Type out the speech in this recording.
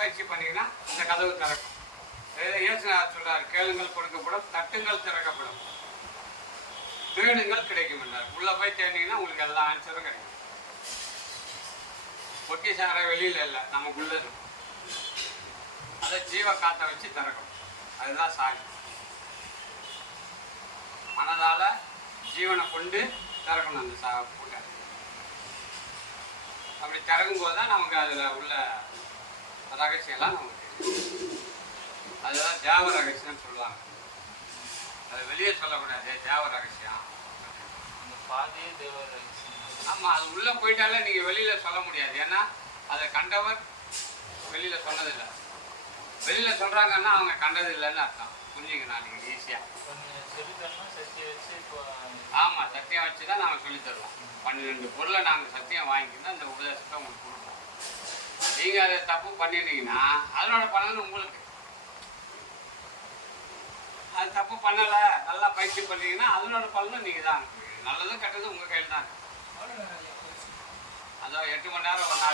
பயிற்சி பண்ணீங்கன்னா இந்த கதவு திறக்கும். இயேசு சொல்றாரு கேளுங்கள் கொடுக்கப்படும் தட்டுங்கள் திறக்கப்படும். தேடுங்கள் கிடைக்கும் என்றார். உள்ள போய் தேடினீங்கன்னா உங்களுக்கு எல்லா ஆன்சரும் கிடைக்கும். பொக்கிசார வெளியில இல்லை நமக்குள்ள இருக்கும் அதை ஜீவ காத்த வச்சு திறக்கணும் அதுதான் சாவி. மனதால ஜீவனை கொண்டு திறக்கணும் அந்த சா பூட்டை அப்படி திறக்கும் போது தான் நமக்கு அதில் உள்ள ரகசியம்லாம் நமக்கு. அதுதான் தேவ ரகசியம்னு சொல்லுவாங்க. அது வெளியே சொல்லக்கூடாது தேவ ரகசியம். அந்த பாதையே தேவ ரகசியம். ஆமாம் அது உள்ளே போயிட்டாலே நீங்கள் வெளியில் சொல்ல முடியாது. ஏன்னா அதை கண்டவர் வெளியில் சொன்னதில்லை. வெளியில் சொல்கிறாங்கன்னா அவங்க கண்டது இல்லைன்னு அர்த்தம். புரிஞ்சுக்கணும் நீங்கள் ஈஸியாக ஆமாம் சத்தியம் வச்சு தான் நாங்கள் சொல்லித் தருவோம் பன்னிரெண்டு பொருளை நாங்கள் சத்தியம் வாங்கிக்கிட்டு அந்த உபதேசத்தை உங்களுக்கு கொடுப்போம். நீங்கள் அதை தப்பு பண்ணிட்டீங்கன்னா அதனோட பலன் உங்களுக்கு. அது தப்பு பண்ணலை நல்லா பயிற்சி பண்ணீங்கன்னா அதனோட பலனும் நீங்கள் தான் நல்லதும் கெட்டதும் உங்கள் கையில் தான் அதான் எட்டு மணி நேரம் ஒரு நாளைக்கு